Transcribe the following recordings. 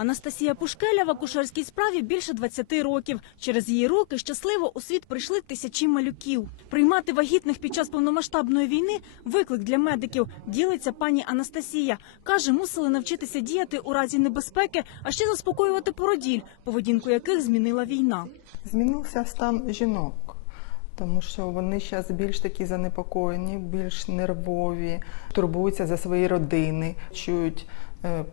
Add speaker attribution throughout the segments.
Speaker 1: Анастасія Пушкеля в акушерській справі більше 20 років. Через її руки щасливо у світ прийшли тисячі малюків. Приймати вагітних під час повномасштабної війни виклик для медиків. Ділиться пані Анастасія. каже, мусили навчитися діяти у разі небезпеки, а ще заспокоювати породіль, поведінку яких змінила війна.
Speaker 2: Змінився стан жінок, тому що вони зараз більш такі занепокоєні, більш нервові, турбуються за свої родини, чують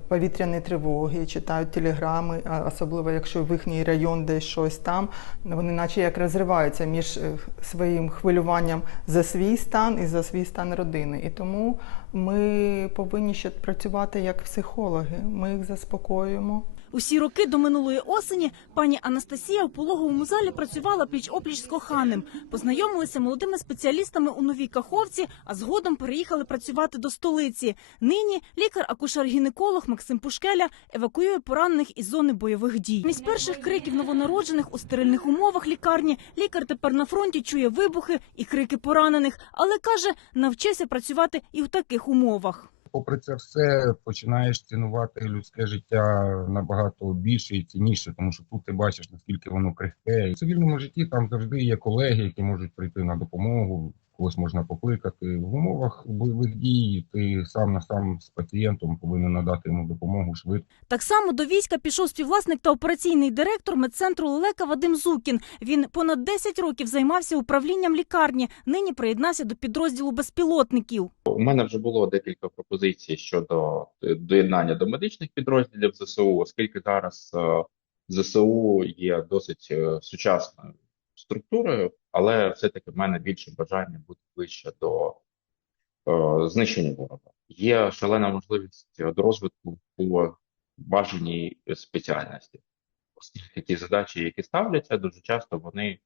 Speaker 2: повітряні тривоги, читають телеграми, особливо якщо в їхній район десь щось там, вони наче як розриваються між е, своїм хвилюванням за свій стан і за свій стан родини. І тому ми повинні ще працювати як психологи. Ми їх заспокоюємо.
Speaker 1: Усі роки до минулої осені пані Анастасія в пологовому залі працювала пліч опліч з коханим. Познайомилися молодими спеціалістами у новій каховці, а згодом переїхали працювати до столиці. Нині лікар-акушер-гінеколог Максим Пушкеля евакуює поранених із зони бойових дій. Мість перших криків новонароджених у стерильних умовах лікарні лікар тепер на фронті чує вибухи і крики поранених, але каже, навчився працювати і в таких умовах.
Speaker 3: Попри це все починаєш цінувати людське життя набагато більше і цінніше, тому що тут ти бачиш наскільки воно крихке. І цивільному житті там завжди є колеги, які можуть прийти на допомогу. Когось можна покликати в умовах бойових дій. Ти сам на сам з пацієнтом повинен надати йому допомогу швидко.
Speaker 1: Так само до війська пішов співвласник та операційний директор медцентру Лелека Вадим Зукін. Він понад 10 років займався управлінням лікарні. Нині приєднався до підрозділу безпілотників.
Speaker 4: У мене вже було декілька пропозицій щодо е, доєднання до медичних підрозділів ЗСУ, оскільки зараз е, ЗСУ є досить е, сучасною структурою, але все-таки в мене більше бажання бути ближче до е, знищення ворога. Є шалена можливість до розвитку по бажаній спеціальності, оскільки ті задачі, які ставляться, дуже часто вони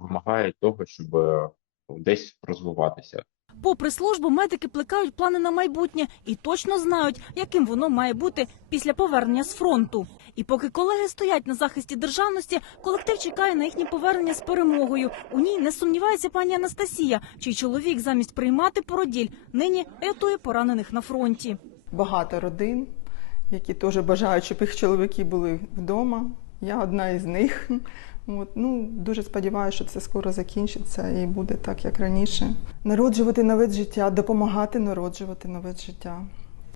Speaker 4: вимагають того, щоб е, десь розвиватися.
Speaker 1: Попри службу, медики плекають плани на майбутнє і точно знають, яким воно має бути після повернення з фронту. І поки колеги стоять на захисті державності, колектив чекає на їхнє повернення з перемогою. У ній не сумнівається пані Анастасія, чий чоловік замість приймати породіль нині рятує поранених на фронті.
Speaker 2: багато родин, які теж бажають, щоб їх чоловіки були вдома. Я одна із них. От, ну, дуже сподіваюся, що це скоро закінчиться і буде так, як раніше. Народжувати нове життя, допомагати народжувати нове життя.